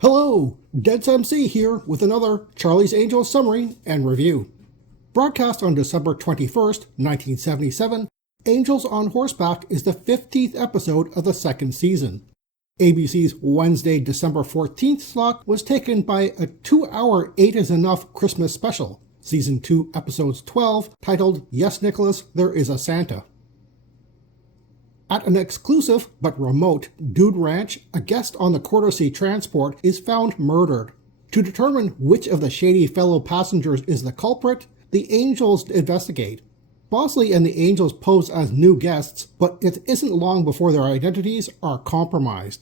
Hello, Dead's MC here with another Charlie's Angels summary and review. Broadcast on December 21st, 1977, Angels on Horseback is the 15th episode of the second season. ABC's Wednesday, December 14th slot was taken by a 2-hour 8 is Enough Christmas special, Season 2, Episode 12, titled Yes, Nicolas, There Is a Santa. At an exclusive but remote Dude Ranch, a guest on the courtesy transport is found murdered. To determine which of the shady fellow passengers is the culprit, the Angels investigate. Bosley and the Angels pose as new guests, but it isn't long before their identities are compromised.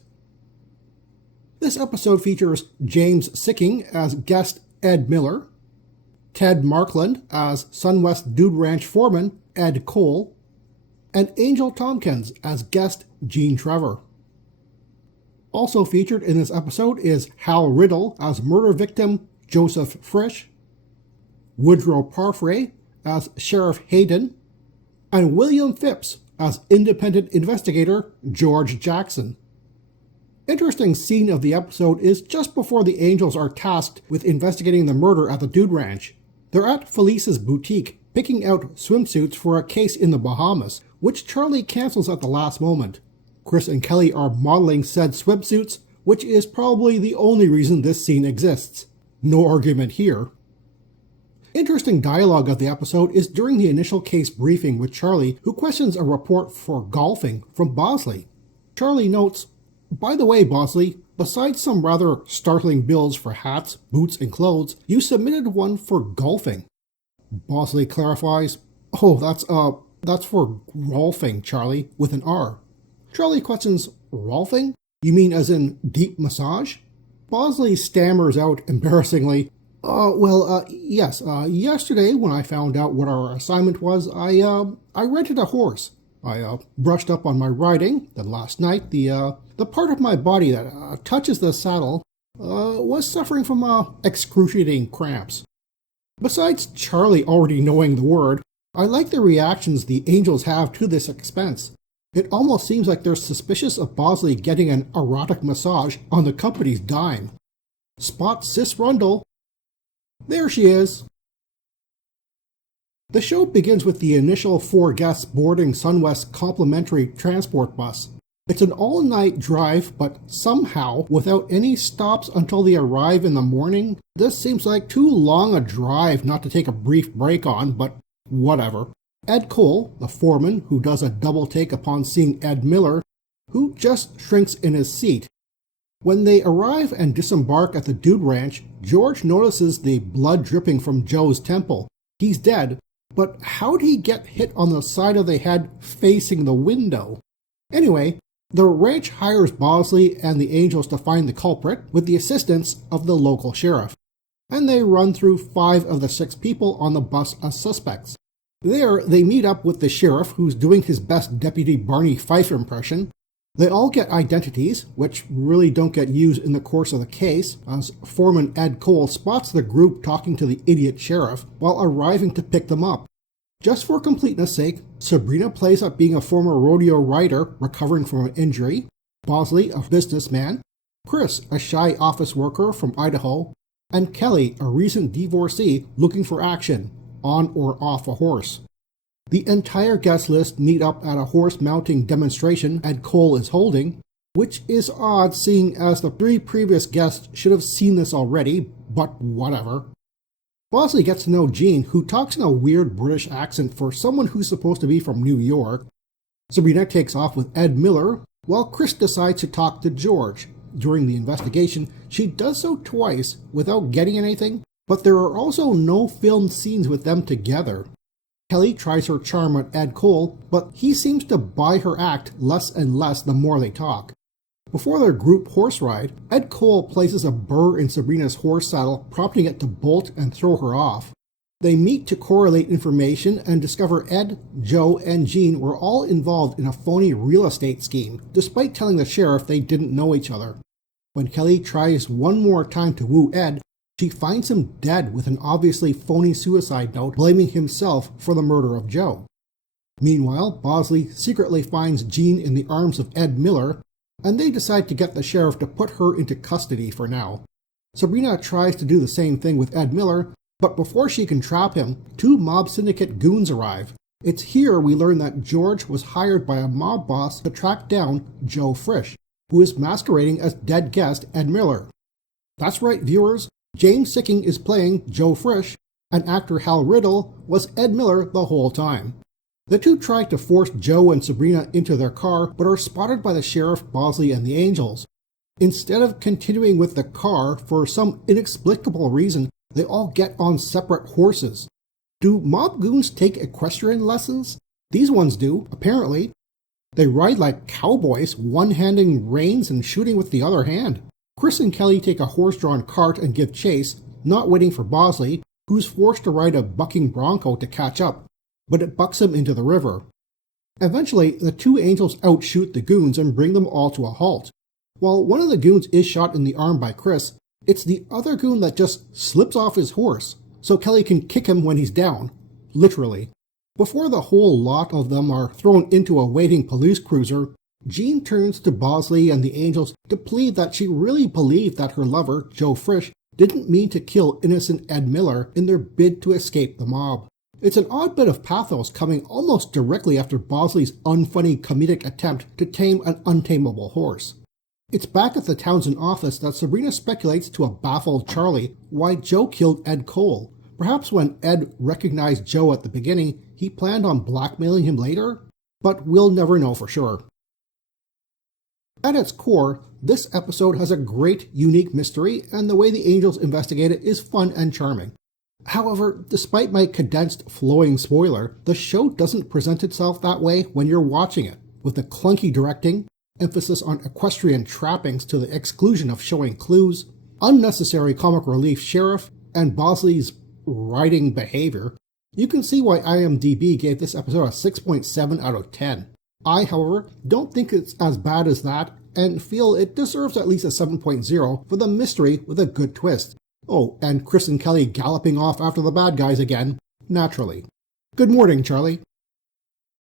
This episode features James Sicking as guest Ed Miller, Ted Markland as Sunwest Dude Ranch foreman Ed Cole, and Angel Tompkins as guest Gene Trevor. Also featured in this episode is Hal Riddle as murder victim Joseph Frisch, Woodrow Parfrey as Sheriff Hayden, and William Phipps as independent investigator George Jackson. Interesting scene of the episode is just before the Angels are tasked with investigating the murder at the Dude Ranch. They're at Felice's boutique, picking out swimsuits for a case in the Bahamas, which Charlie cancels at the last moment. Chris and Kelly are modeling said swimsuits, which is probably the only reason this scene exists. No argument here. Interesting dialogue of the episode is during the initial case briefing with Charlie, who questions a report for golfing from Bosley. Charlie notes, "By the way, Bosley, besides some rather startling bills for hats, boots, and clothes, you submitted one for golfing." Bosley clarifies, "Oh, that's for Rolfing, Charlie, with an R." Charlie questions, "Rolfing? You mean as in deep massage?" Bosley stammers out embarrassingly, yes, yesterday when I found out what our assignment was, I rented a horse. I brushed up on my riding, then last night the part of my body that touches the saddle was suffering from excruciating cramps." Besides Charlie already knowing the word, I like the reactions the Angels have to this expense. It almost seems like they're suspicious of Bosley getting an erotic massage on the company's dime. Spot Sis Rundle. There she is. The show begins with the initial 4 guests boarding Sunwest's complimentary transport bus. It's an all-night drive, but somehow, without any stops until they arrive in the morning, this seems like too long a drive not to take a brief break on, but whatever. Ed Cole, the foreman who does a double take upon seeing Ed Miller, who just shrinks in his seat. When they arrive and disembark at the Dude Ranch, George notices the blood dripping from Joe's temple. He's dead, but how'd he get hit on the side of the head facing the window? Anyway, the ranch hires Bosley and the Angels to find the culprit with the assistance of the local sheriff, and they run through 5 of the 6 people on the bus as suspects. There, they meet up with the sheriff, who's doing his best Deputy Barney Fife impression. They all get identities, which really don't get used in the course of the case, as Foreman Ed Cole spots the group talking to the idiot sheriff while arriving to pick them up. Just for completeness' sake, Sabrina plays up being a former rodeo rider recovering from an injury, Bosley, a businessman, Chris, a shy office worker from Idaho, and Kelly, a recent divorcee looking for action, on or off a horse. The entire guest list meet up at a horse mounting demonstration Ed Cole is holding, which is odd seeing as the 3 previous guests should have seen this already, but whatever. Bosley gets to know Gene, who talks in a weird British accent for someone who's supposed to be from New York. Sabrina takes off with Ed Miller, while Chris decides to talk to George. During the investigation, she does so twice without getting anything, but there are also no filmed scenes with them together. Kelly tries her charm on Ed Cole, but he seems to buy her act less and less the more they talk. Before their group horse ride, Ed Cole places a burr in Sabrina's horse saddle, prompting it to bolt and throw her off. They meet to correlate information and discover Ed, Joe, and Gene were all involved in a phony real estate scheme, despite telling the sheriff they didn't know each other. When Kelly tries one more time to woo Ed, she finds him dead with an obviously phony suicide note blaming himself for the murder of Joe. Meanwhile, Bosley secretly finds Gene in the arms of Ed Miller, and they decide to get the sheriff to put her into custody for now. Sabrina tries to do the same thing with Ed Miller, but before she can trap him, two mob syndicate goons arrive. It's here we learn that George was hired by a mob boss to track down Joe Frisch, who is masquerading as dead guest Ed Miller. That's right, viewers, James Sicking is playing Joe Frisch, and actor Hal Riddle was Ed Miller the whole time. The two try to force Joe and Sabrina into their car, but are spotted by the sheriff, Bosley, and the Angels. Instead of continuing with the car, for some inexplicable reason, they all get on separate horses. Do mob goons take equestrian lessons? These ones do, apparently. They ride like cowboys, one-handing reins and shooting with the other hand. Chris and Kelly take a horse-drawn cart and give chase, not waiting for Bosley, who's forced to ride a bucking bronco to catch up, but it bucks him into the river. Eventually, the two Angels outshoot the goons and bring them all to a halt. While one of the goons is shot in the arm by Chris, it's the other goon that just slips off his horse, so Kelly can kick him when he's down. Literally. Before the whole lot of them are thrown into a waiting police cruiser, Jean turns to Bosley and the Angels to plead that she really believed that her lover, Joe Frisch, didn't mean to kill innocent Ed Miller in their bid to escape the mob. It's an odd bit of pathos coming almost directly after Bosley's unfunny comedic attempt to tame an untamable horse. It's back at the Townsend office that Sabrina speculates to a baffled Charlie why Joe killed Ed Cole. Perhaps when Ed recognized Joe at the beginning, he planned on blackmailing him later? But we'll never know for sure. At its core, this episode has a great, unique mystery, and the way the Angels investigate it is fun and charming. However, despite my condensed, flowing spoiler, the show doesn't present itself that way when you're watching it, with the clunky directing, emphasis on equestrian trappings to the exclusion of showing clues, unnecessary comic relief sheriff, and Bosley's riding behavior. You can see why IMDb gave this episode a 6.7 out of 10. I, however, don't think it's as bad as that, and feel it deserves at least a 7.0 for the mystery with a good twist. Oh, and Chris and Kelly galloping off after the bad guys again, naturally. Good morning, Charlie.